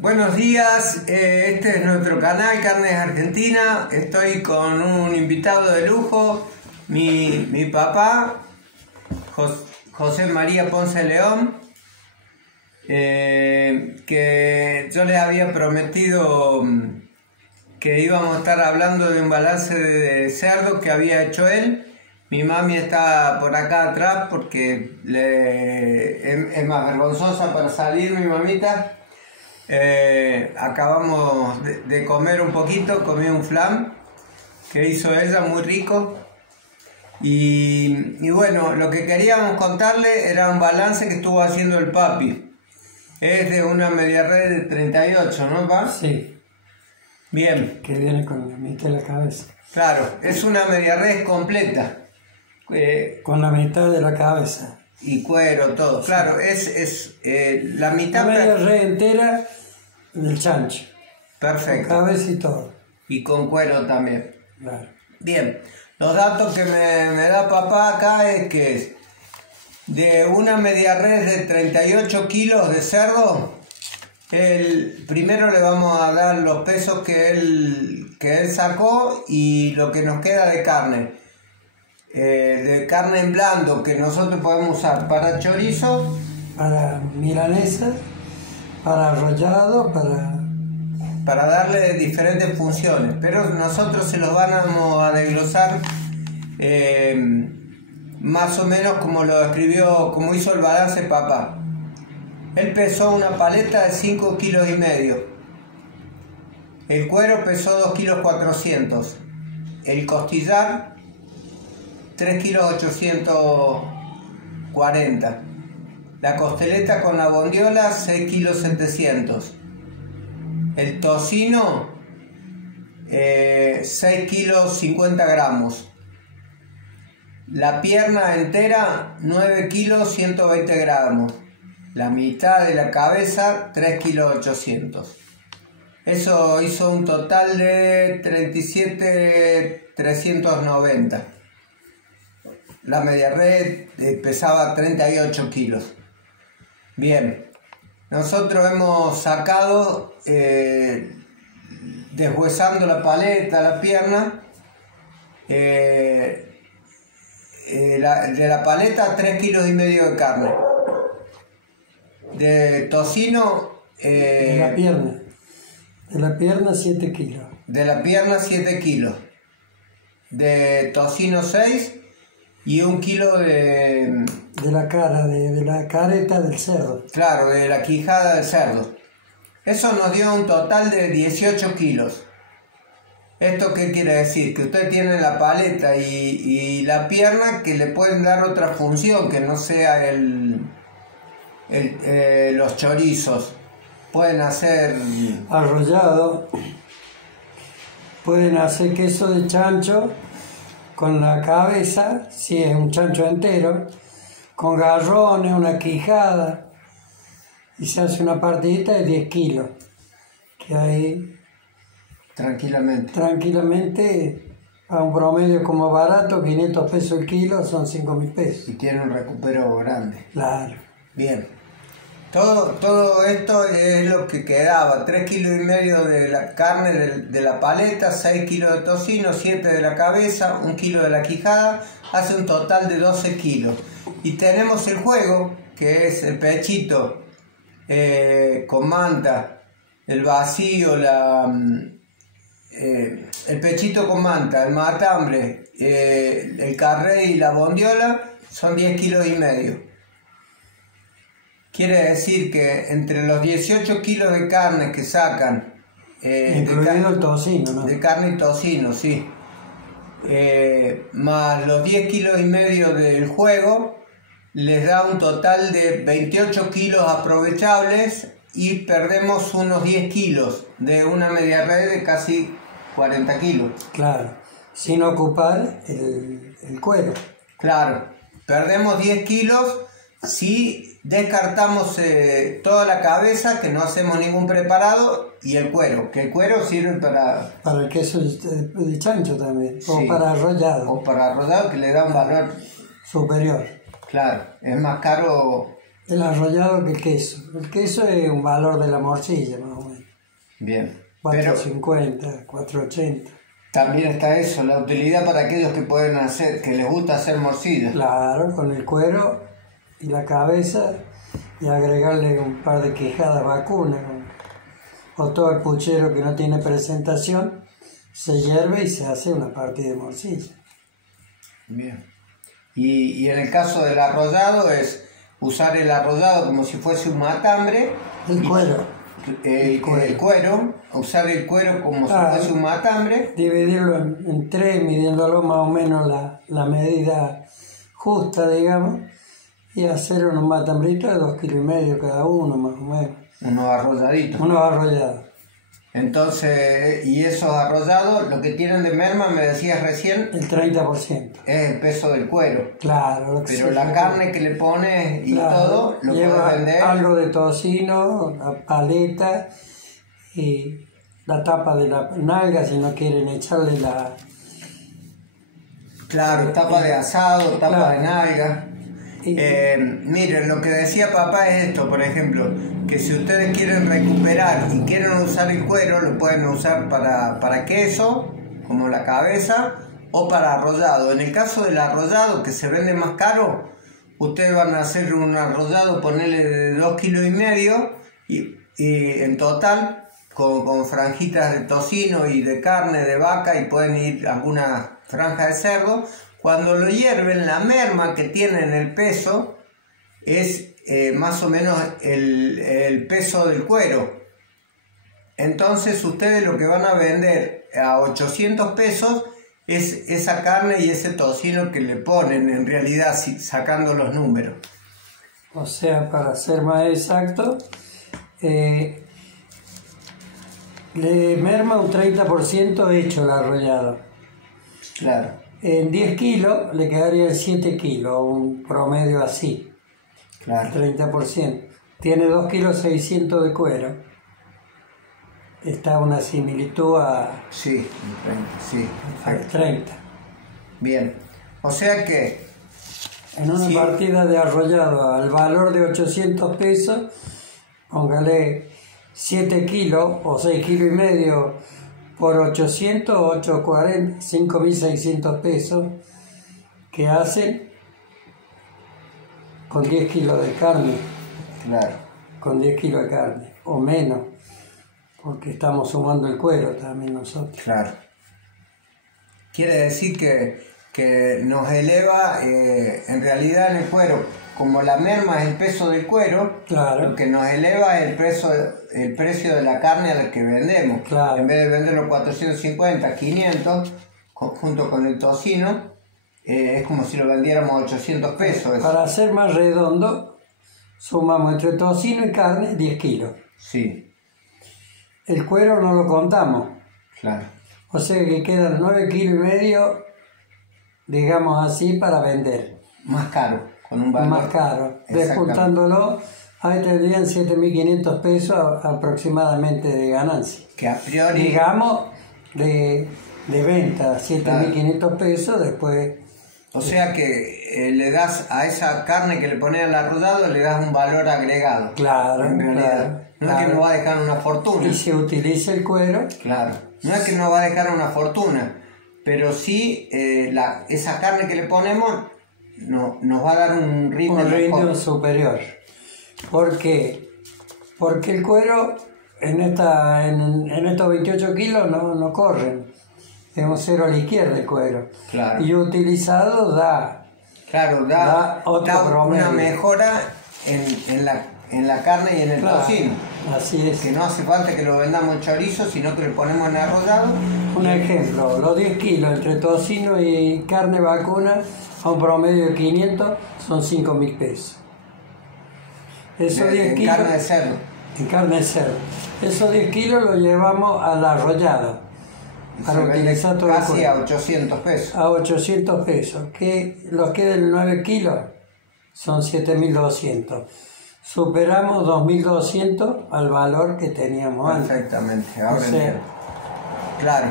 Buenos días, este es nuestro canal Carnes Argentina. Estoy con un invitado de lujo, mi papá, José María Ponce León, que yo le había prometido que íbamos a estar hablando de un balance de cerdo que había hecho él. Mi mami está por acá atrás porque es más vergonzosa para salir, mi mamita. Acabamos de comer un poquito, comí un flan que hizo ella muy rico y bueno, lo que queríamos contarle era un balance que estuvo haciendo el papi. Es de una media red de 38, ¿no, pa? Sí. Bien. Que viene con la mitad de la cabeza. Claro, es una media red completa. Con la mitad de la cabeza. Y cuero, todo. Sí. Claro, es la mitad... La media red entera del chancho. Perfecto. Con cabeza y todo. Y con cuero también. Claro. Bien. Los datos que me da papá acá es que de una media red de 38 kilos de cerdo, primero le vamos a dar los pesos que él sacó y lo que nos queda de carne. De carne en blando que nosotros podemos usar para chorizo, para milanesa, para arrollado, para darle diferentes funciones, pero nosotros se los vamos a desglosar más o menos como lo escribió, como hizo el balance papá. Él pesó una paleta de 5,5 kilos. El cuero pesó 2,4 kilos. El costillar 3,840 kilos. La costeleta con la bondiola 6,700 kilos. El tocino 6,50 kilos. La pierna entera 9,120 kilos. La mitad de la cabeza 3,800 kilos. Eso hizo un total de 37,390 kilos. La media red pesaba 38 kilos. Bien, nosotros hemos sacado, deshuesando la paleta, la pierna, de la paleta 3,5 kilos de carne. De tocino... de la pierna 7 kilos. De la pierna 7 kilos. De tocino 6 y 1 kilo de la cara, de la careta del cerdo. Claro, de la quijada del cerdo. Eso nos dio un total de 18 kilos. ¿Esto qué quiere decir? Que usted tiene la paleta y la pierna que le pueden dar otra función, que no sea los chorizos. Pueden hacer arrollado, pueden hacer queso de chancho con la cabeza, si es un chancho entero, con garrones, una quijada, y se hace una partidita de 10 kilos, que ahí tranquilamente a un promedio como barato, 500 pesos el kilo, son 5.000 pesos. Y tiene un recupero grande. Claro. Bien. Todo esto es lo que quedaba: 3,5 kilos de la carne de la paleta, 6 kilos de tocino, 7 de la cabeza, 1 kilo de la quijada, hace un total de 12 kilos. Y tenemos el juego, que es el pechito con manta, el vacío, el pechito con manta, el matambre, el carré y la bondiola, son 10,5 kilos. Quiere decir que entre los 18 kilos de carne que sacan, incluido el tocino, ¿no? De carne y tocino, sí, más los 10,5 kilos del juego, les da un total de 28 kilos aprovechables y perdemos unos 10 kilos de una media red de casi 40 kilos. Claro, sin ocupar el cuero. Claro, perdemos 10 kilos si descartamos toda la cabeza, que no hacemos ningún preparado, y el cuero, que el cuero sirve para el queso de chancho también, sí, o para arrollado. O para arrollado, que le da un valor superior. Claro, es más caro el arrollado que el queso. El queso es un valor de la morcilla, más o menos. Bien. Pero 450, 480. también está eso, la utilidad para aquellos que pueden hacer, que les gusta hacer morcilla. Claro, con el cuero y la cabeza y agregarle un par de quejadas vacunas. O todo el puchero que no tiene presentación, se hierve y se hace una partida de morcilla. Bien. Y en el caso del arrollado es usar el arrollado como si fuese un matambre. El cuero. El cuero, usar el cuero como si fuese un matambre. Dividirlo en tres, midiéndolo más o menos la medida justa, digamos, y hacer unos matambritos de 2,5 kilos cada uno, más o menos. Unos arrolladitos. Unos arrollados. Entonces, y esos arrollados, lo que tienen de merma, me decías recién, El 30%. es el peso del cuero. Claro. Lo que Pero la carne que le pones y claro, todo, lo lleva puedes vender. algo de tocino, la paleta y la tapa de la nalga, si no quieren echarle la... Claro, tapa de asado, tapa claro. de nalga. Miren, lo que decía papá es esto, por ejemplo, que si ustedes quieren recuperar y quieren usar el cuero, lo pueden usar para queso, como la cabeza, o para arrollado. En el caso del arrollado, que se vende más caro, ustedes van a hacer un arrollado, ponerle de 2,5 kilos y en total, con franjitas de tocino y de carne de vaca, y pueden ir alguna franja de cerdo. Cuando lo hierven, la merma que tiene en el peso es más o menos el peso del cuero. Entonces ustedes lo que van a vender a 800 pesos es esa carne y ese tocino que le ponen, en realidad, sacando los números. O sea, para ser más exacto, le merma un 30% hecho el arrollado. Claro. En 10 kilos le quedaría 7 kilos, un promedio así. Claro. 30%. Tiene 2,6 kilos de cuero. Está una similitud a... Sí, sí. al 30. Bien. O sea que... En una partida de arrollado al valor de 800 pesos, póngale 7 kilos o 6,5 kilos por 800, 840, 5.600 pesos, que hacen con 10 kilos de carne. Claro. Con 10 kilos de carne, o menos, porque estamos sumando el cuero también nosotros. Claro. Quiere decir que nos eleva, en realidad, en el cuero, como la merma es el peso del cuero, claro. Lo que nos eleva es el precio de la carne a la que vendemos. Claro. En vez de venderlo 450, 500, junto con el tocino, es como si lo vendiéramos a 800 pesos. Para ser más redondo, sumamos entre tocino y carne 10 kilos. Sí. El cuero no lo contamos. Claro. O sea que quedan 9,5 kilos, digamos así, para vender. Más caro, con un valor. Más caro. Descontándolo, ahí tendrían 7.500 pesos aproximadamente de ganancia. Que a priori... Digamos, de venta, 7.500 pesos, después... O sea que le das a esa carne que le pones al arrollado, le das un valor agregado. Claro, en realidad. No es que nos va a dejar una fortuna. Y se utiliza el cuero. Claro. No es que nos va a dejar una fortuna, pero sí esa carne que le ponemos nos va a dar un ritmo Un superior. ¿Por qué? Porque el cuero en estos 28 kilos no corren. Es un cero a la izquierda el cuero. Claro. Y utilizado da una mejora en la carne y en el tocino. Así es. Que no hace falta que lo vendamos en chorizo, sino que lo ponemos en arrollado. Un ejemplo, los 10 kilos entre tocino y carne vacuna a un promedio de 500 son 5.000 pesos. Esos 10 kilos, carne de cerdo. En carne de cerdo. Esos 10 kilos los llevamos al arrollado. Para utilizar todo casi a 800 pesos. A 800 pesos. Que los que den 9 kilos son 7.200. Superamos 2.200 al valor que teníamos antes. Perfectamente, ahora entiendo. Claro.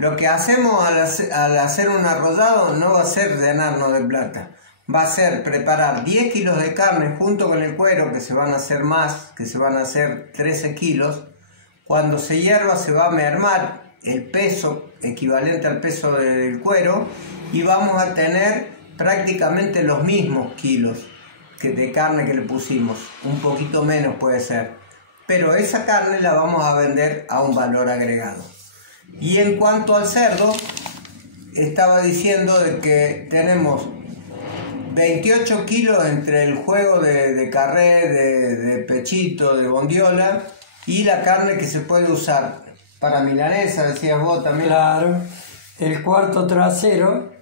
Lo que hacemos al hacer un arrollado no va a ser llenarnos de plata. Va a ser preparar 10 kilos de carne junto con el cuero, que se van a hacer más, que se van a hacer 13 kilos. cuando se hierva se va a mermar el peso equivalente al peso del cuero y vamos a tener prácticamente los mismos kilos de carne que le pusimos, un poquito menos puede ser, pero esa carne la vamos a vender a un valor agregado. Y en cuanto al cerdo, estaba diciendo de que tenemos 28 kilos entre el juego de carré, de pechito, de bondiola y la carne que se puede usar para milanesa, decías vos también. Claro, el cuarto trasero,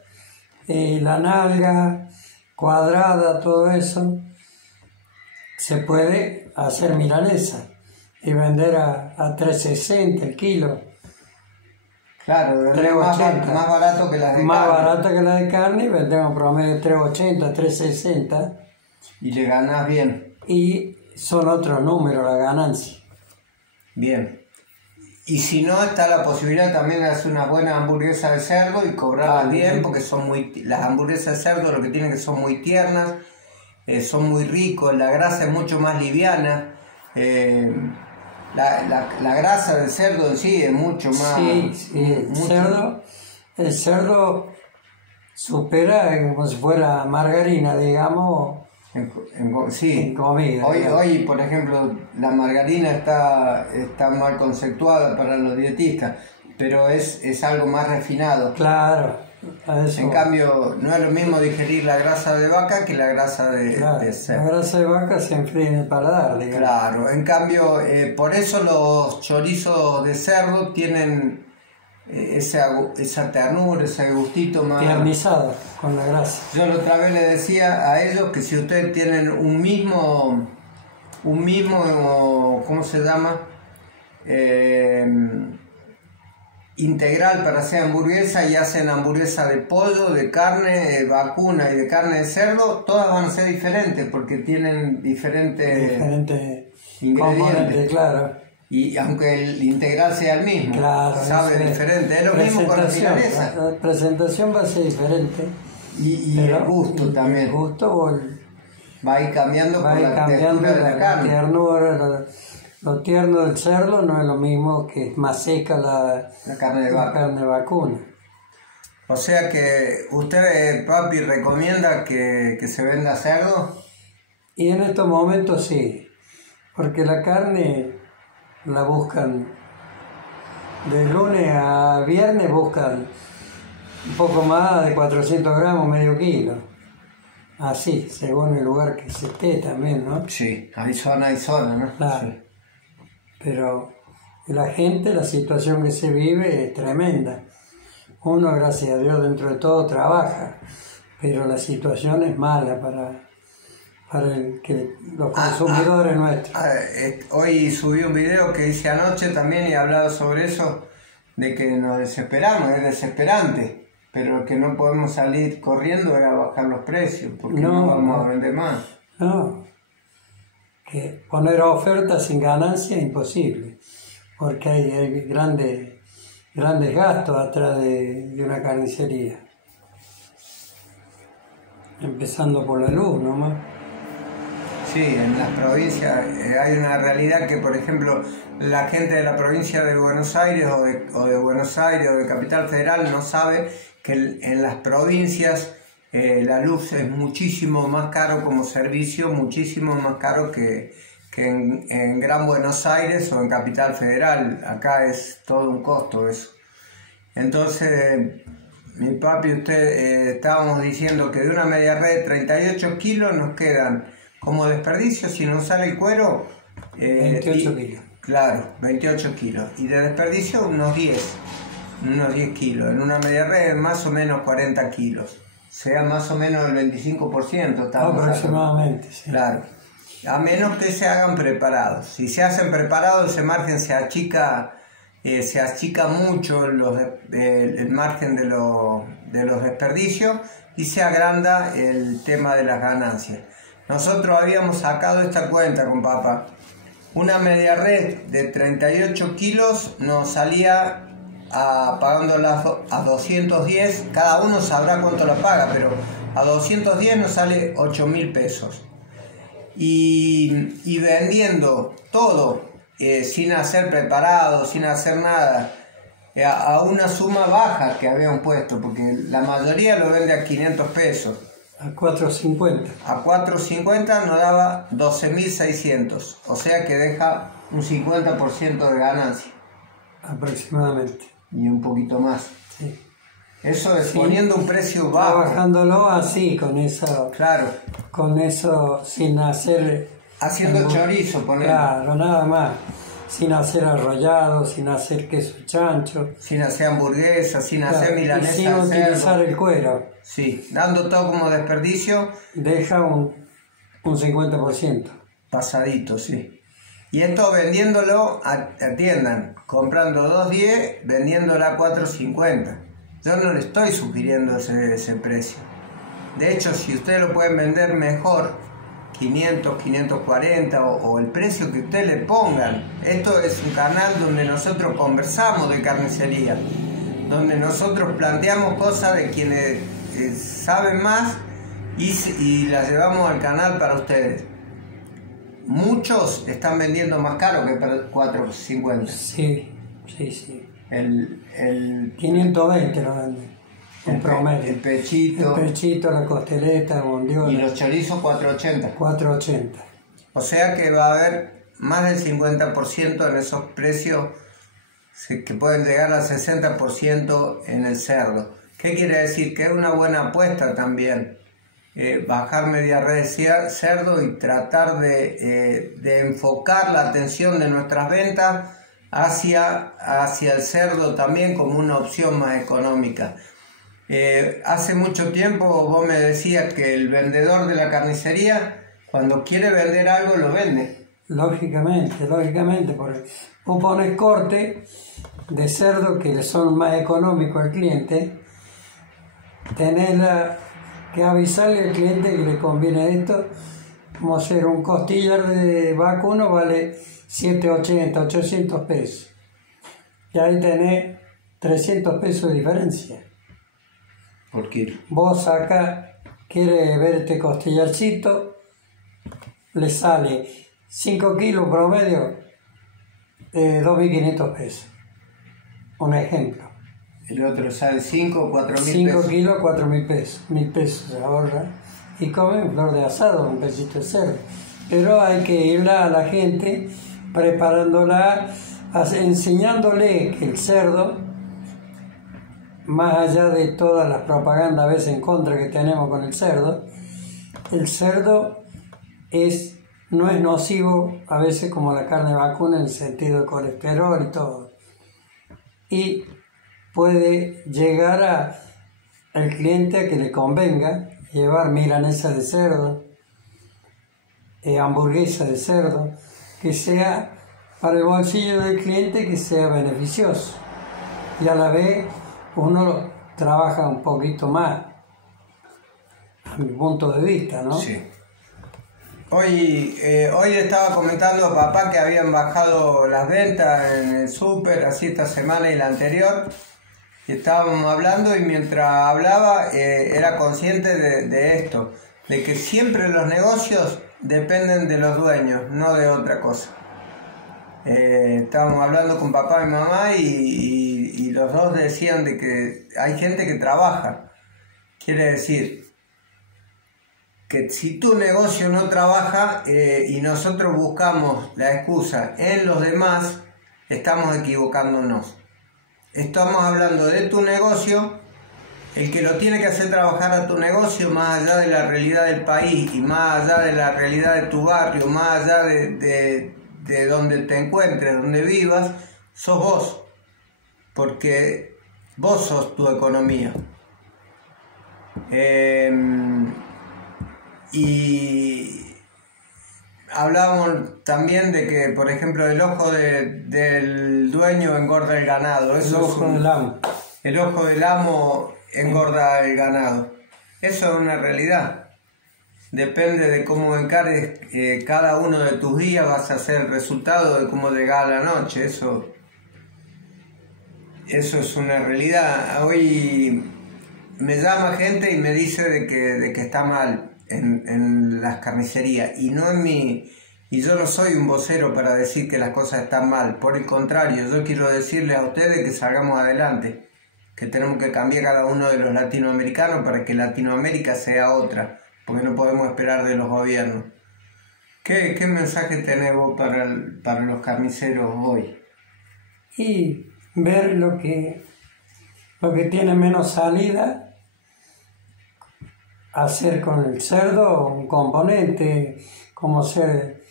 la nalga cuadrada, todo eso, se puede hacer milanesa y vender a 3.60 el kilo. Claro, más barato que las de más carne. Más barato que las de carne y vendemos promedio 3.80, 3.60. Y le ganás bien. Y son otros números la ganancia. Bien. Y si no, está la posibilidad también de hacer una buena hamburguesa de cerdo y cobrarlas bien, porque las hamburguesas de cerdo lo que tienen que son muy tiernas, son muy ricos, la grasa es mucho más liviana, la grasa del cerdo en sí es mucho más... Sí, el cerdo supera como si fuera margarina, digamos, en comida. Hoy, por ejemplo, la margarina está mal conceptuada para los dietistas, pero es algo más refinado. Claro. En cambio, no es lo mismo digerir la grasa de vaca que la grasa de cerdo. La grasa de vaca se enfría en el paladar, digamos. Claro, en cambio, por eso los chorizos de cerdo tienen esa ternura, ese gustito más... tiernizado con la grasa. Yo la otra vez le decía a ellos que si ustedes tienen un mismo, ¿cómo se llama? Integral para hacer hamburguesa y hacen hamburguesa de pollo, de carne vacuna y de carne de cerdo, todas van a ser diferentes porque tienen diferentes ingredientes. Claro. Y aunque el integral sea el mismo, claro, sabe diferente. Es lo mismo con la milanesa. La presentación va a ser diferente. Y el gusto también. El gusto va a ir cambiando por la textura de la carne. Lo tierno del cerdo no es lo mismo que es más seca la carne de vaca. La carne vacuna. O sea que usted, papi, recomienda que se venda cerdo. Y en estos momentos sí, porque la carne la buscan de lunes a viernes, buscan un poco más de 400 gramos, medio kilo. Así, según el lugar que se esté también, ¿no? Sí, hay zona, ¿no? Claro. Sí. Pero la gente, la situación que se vive es tremenda. Uno, gracias a Dios, dentro de todo trabaja, pero la situación es mala para los consumidores nuestros. Hoy subí un video que hice anoche también y he hablado sobre eso, de que nos desesperamos, es desesperante, pero que no podemos salir corriendo a bajar los precios, porque no vamos a vender más. No, que poner ofertas sin ganancia es imposible, porque hay grandes gastos atrás de una carnicería, empezando por la luz nomás. Sí, en las provincias hay una realidad que, por ejemplo, la gente de la provincia de Buenos Aires o de Buenos Aires o de Capital Federal no sabe que en las provincias la luz es muchísimo más caro como servicio, muchísimo más caro que en Gran Buenos Aires o en Capital Federal. Acá es todo un costo eso. Entonces, mi papi, estábamos diciendo que de una media red de 38 kilos nos quedan como desperdicio, si no sale el cuero, 28 kilos. Claro, 28 kilos. Y de desperdicio unos 10 kilos. En una media red más o menos 40 kilos. Sea más o menos el 25%. Aproximadamente, sí. Claro. A menos que se hagan preparados. Si se hacen preparados, ese margen se achica mucho el margen de los desperdicios y se agranda el tema de las ganancias. Nosotros habíamos sacado esta cuenta con papá. Una media red de 38 kilos nos salía pagándola a 210. Cada uno sabrá cuánto la paga, pero a 210 nos sale 8.000 pesos. Y vendiendo todo sin hacer preparado, sin hacer nada, a una suma baja que habían puesto, porque la mayoría lo vende a 500 pesos. A 4.50. A 4.50 nos daba 12.600, o sea que deja un 50% de ganancia. Aproximadamente. Y un poquito más. Sí. Eso es poniendo un precio bajo. Trabajándolo así, con eso. Claro. Con eso, sin hacer. Haciendo chorizo, poner. Claro, nada más. Sin hacer arrollado, sin hacer queso chancho. Sin hacer hamburguesa, sin hacer milanesa. Y sin utilizar el cuero. Sí, dando todo como desperdicio. Deja un 50%. Pasadito, sí. Y esto vendiéndolo, atiendan, comprando 2.10, vendiéndolo a 4.50. Yo no le estoy sugiriendo ese precio. De hecho, si ustedes lo pueden vender mejor, 500, 540 o el precio que ustedes le pongan. Esto es un canal donde nosotros conversamos de carnicería, donde nosotros planteamos cosas de quienes saben más y las llevamos al canal para ustedes. Muchos están vendiendo más caro que 4.50. Sí. El 520 lo venden. En promedio. El pechito, la costeleta, bondiola. Y los chorizos 4.80. 4.80. O sea que va a haber más del 50% en esos precios, que pueden llegar al 60% en el cerdo. ¿Qué quiere decir? Que es una buena apuesta también. Bajar media red de cerdo y tratar de enfocar la atención de nuestras ventas hacia el cerdo también como una opción más económica. Hace mucho tiempo vos me decías que el vendedor de la carnicería, cuando quiere vender algo, lo vende. Lógicamente, porque vos pones corte de cerdo que son más económicos al cliente, tenés que avisarle al cliente que le conviene esto, como ser un costillar de vacuno vale 780, 800 pesos. Y ahí tenés 300 pesos de diferencia. Por kilo. Vos acá quieres ver este costillarcito, le sale 5 kilos promedio, 2.500 pesos. Un ejemplo. El otro sale 5 o 4.000 pesos. 5 kilos, 4.000 pesos. 1.000 pesos se ahorra. Y comen flor de asado, un pedacito de cerdo. Pero hay que irla a la gente, preparándola, enseñándole que el cerdo, más allá de todas las propagandas a veces en contra que tenemos con el cerdo no es nocivo a veces como la carne vacuna en el sentido de colesterol y todo. Y puede llegar al cliente a que le convenga llevar milanesa de cerdo, hamburguesa de cerdo, que sea para el bolsillo del cliente, que sea beneficioso. Y a la vez uno trabaja un poquito más, a mi punto de vista, ¿no? Sí. Hoy le estaba comentando a papá que habían bajado las ventas en el súper, así esta semana y la anterior. Y estábamos hablando y mientras hablaba era consciente de esto, de que siempre los negocios dependen de los dueños, no de otra cosa. Estábamos hablando con papá y mamá y los dos decían de que hay gente que trabaja. Quiere decir que si tu negocio no trabaja y nosotros buscamos la excusa en los demás, estamos equivocándonos. Estamos hablando de tu negocio, el que lo tiene que hacer trabajar a tu negocio más allá de la realidad del país y más allá de la realidad de tu barrio, más allá de donde te encuentres, donde vivas, sos vos, porque vos sos tu economía. Y hablamos también de que, por ejemplo, el ojo del dueño engorda el ganado. El ojo del amo. El ojo del amo engorda el ganado. Eso es una realidad. Depende de cómo encares cada uno de tus días, vas a hacer el resultado de cómo llega la noche. Eso es una realidad. Hoy me llama gente y me dice de que está mal en las carnicerías, y no en Y yo no soy un vocero para decir que las cosas están mal. Por el contrario, yo quiero decirles a ustedes que salgamos adelante, que tenemos que cambiar cada uno de los latinoamericanos para que Latinoamérica sea otra, porque no podemos esperar de los gobiernos. ¿Qué mensaje tenés vos para los carniceros hoy? Y ver lo que tiene menos salida, hacer con el cerdo un componente, como ser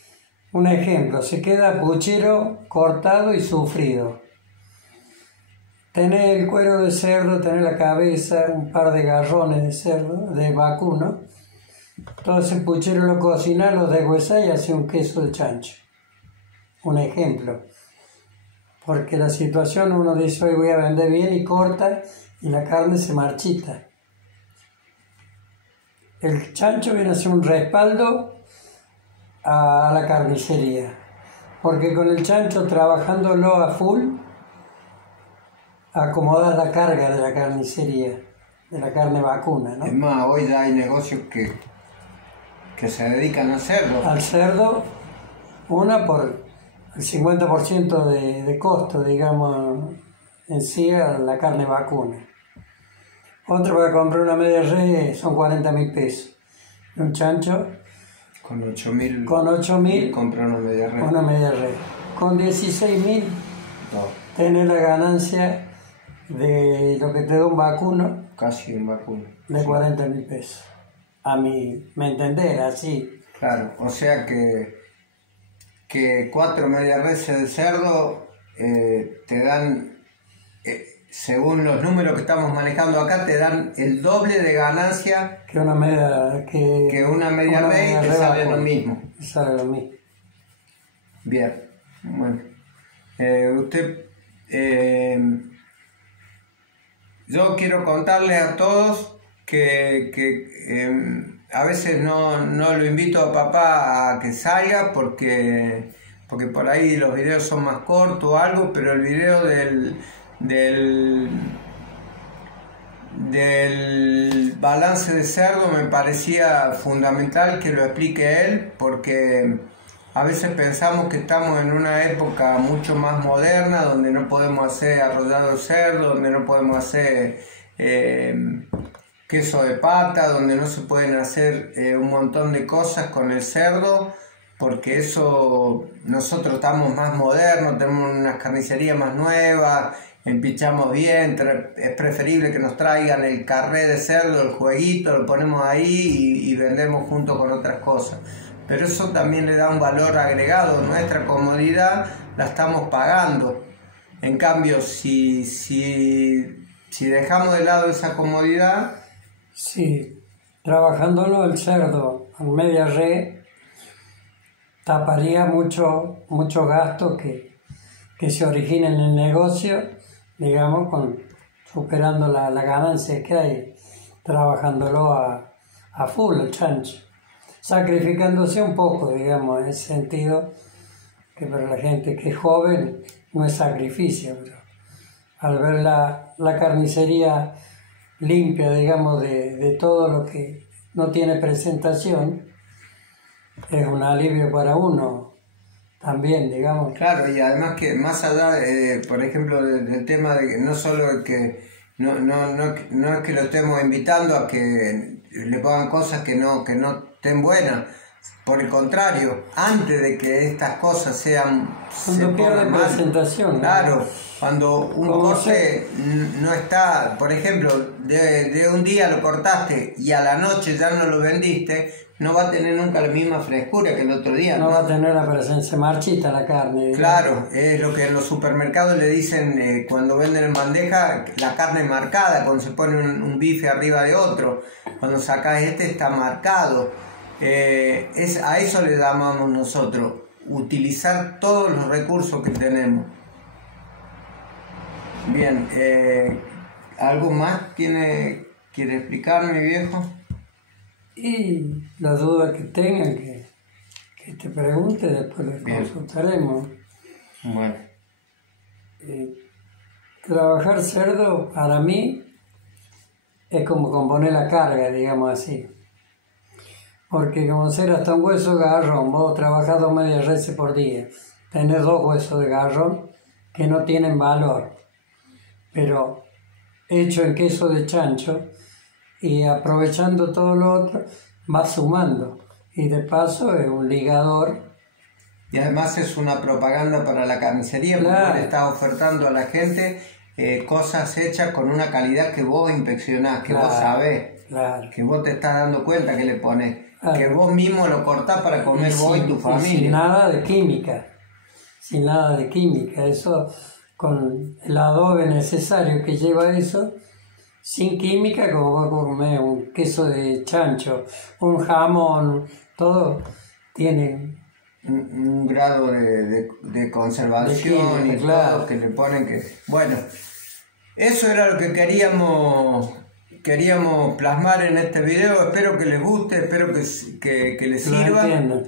un ejemplo, se queda puchero cortado y sufrido. Tener el cuero de cerdo, tener la cabeza, un par de garrones de cerdo, de vacuno, todo ese puchero lo cocina, lo deshuesa y hace un queso de chancho. Un ejemplo. Porque la situación, uno dice hoy voy a vender bien y corta y la carne se marchita. El chancho viene a ser un respaldo a la carnicería, porque con el chancho trabajándolo a full, acomodas la carga de la carnicería, de la carne vacuna, ¿no? Es más, hoy ya hay negocios que se dedican a hacerlo. Al cerdo, una por el 50% de costo, digamos, en sí a la carne vacuna. Otro para comprar una media res son 40.000 pesos. Y un chancho Con 8.000. con 8.000 comprar una media red. una media res. Con 16.000 No, tenés la ganancia de lo que te da un vacuno casi un vacuno. de 40.000 pesos. A mí, me entender, así. Claro, o sea que 4 media reses de cerdo te dan, según los números que estamos manejando acá, te dan el doble de ganancia Que una media que una media res que sale lo mismo. Sale lo mismo. Bien, bueno. Yo quiero contarles a todos que a veces no lo invito a papá a que salga porque por ahí los videos son más cortos o algo, pero el video del balance de cerdo me parecía fundamental que lo explique él, porque a veces pensamos que estamos en una época mucho más moderna donde no podemos hacer arrollado de cerdo, donde no podemos hacer queso de pata, donde no se pueden hacer un montón de cosas con el cerdo, porque eso nosotros estamos más modernos, tenemos unas carnicerías más nuevas, empichamos bien, es preferible que nos traigan el carré de cerdo, el jueguito, lo ponemos ahí y vendemos junto con otras cosas. Pero eso también le da un valor agregado, nuestra comodidad la estamos pagando. En cambio, si dejamos de lado esa comodidad... Sí, trabajándolo el cerdo en media red, taparía mucho gasto que se origina en el negocio, digamos, superando la ganancia que hay, trabajándolo a full el chancho. Sacrificándose un poco, digamos, en ese sentido, que para la gente que es joven no es sacrificio, pero al ver la carnicería limpia, digamos, de todo lo que no tiene presentación, es un alivio para uno también, digamos. Claro, y además que más allá, por ejemplo, del tema de que no solo que no es que lo estemos invitando a que le pongan cosas que no estén buenas, por el contrario, antes de que estas cosas cuando pierde presentación, claro, ¿no? Cuando un corte no está, por ejemplo, de un día lo cortaste y a la noche ya no lo vendiste, no va a tener nunca la misma frescura que el otro día. No va a tener la presencia marchita la carne. Claro, es lo que en los supermercados le dicen cuando venden en bandeja, la carne marcada, cuando se pone un bife arriba de otro, cuando sacas este está marcado. A eso le llamamos nosotros, utilizar todos los recursos que tenemos. Bien, ¿algo más quiere explicar mi viejo? Y la duda que tengan, que te pregunte, después le consultaremos. Bueno. Trabajar cerdo para mí es como componer la carga, digamos así. Porque como ser hasta un hueso de garrón, vos trabajás 2 medias reses por día, tenés 2 huesos de garrón que no tienen valor, pero hecho en queso de chancho y aprovechando todo lo otro, va sumando. Y de paso es un ligador. Y además es una propaganda para la carnicería, Claro. porque le estás ofertando a la gente cosas hechas con una calidad que vos inspeccionás, que Claro, vos sabés, claro. que vos te estás dando cuenta que le pones, Claro. que vos mismo lo cortás para comer vos y tu Y familia. sin nada de química, sin nada de química. Eso, con el adobe necesario que lleva eso, sin química, como vos comer un queso de chancho, un jamón, todo tiene. Un grado de conservación De química, y claro. todo que le ponen que... Bueno, eso era lo que queríamos plasmar en este video. Espero que les guste, espero que les Lo sirva, entiendo.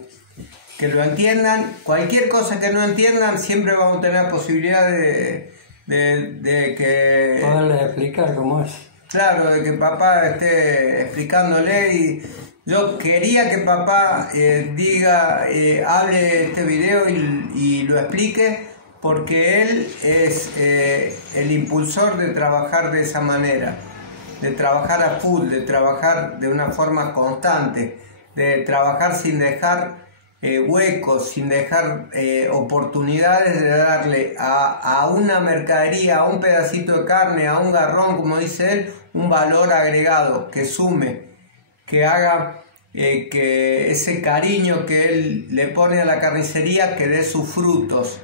que lo entiendan. Cualquier cosa que no entiendan, siempre vamos a tener la posibilidad de que... Poderles explicar cómo es. Claro, de que papá esté explicándole. Y yo quería que papá hable este video y lo explique, porque él es el impulsor de trabajar de esa manera, de trabajar a full, de trabajar de una forma constante, de trabajar sin dejar huecos, sin dejar oportunidades de darle a una mercadería, a un pedacito de carne, a un garrón, como dice él, un valor agregado que sume, que haga que ese cariño que él le pone a la carnicería que dé sus frutos,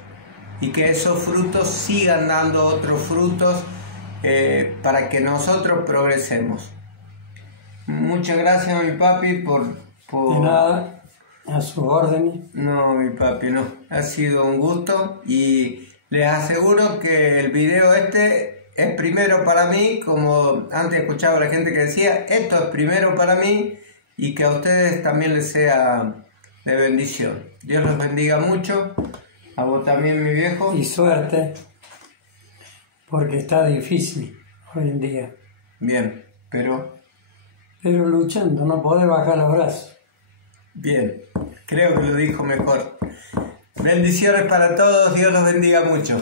y que esos frutos sigan dando otros frutos para que nosotros progresemos. Muchas gracias, mi papi, por... De nada, a sus órdenes. No, mi papi, no. Ha sido un gusto y les aseguro que el video este es primero para mí, como antes escuchaba a la gente que decía, esto es primero para mí, y que a ustedes también les sea de bendición. Dios los bendiga mucho. A vos también, mi viejo. Y suerte, porque está difícil hoy en día. Bien, pero luchando, no podés bajar los brazos. bien, creo que lo dijo mejor. Bendiciones para todos, Dios los bendiga mucho.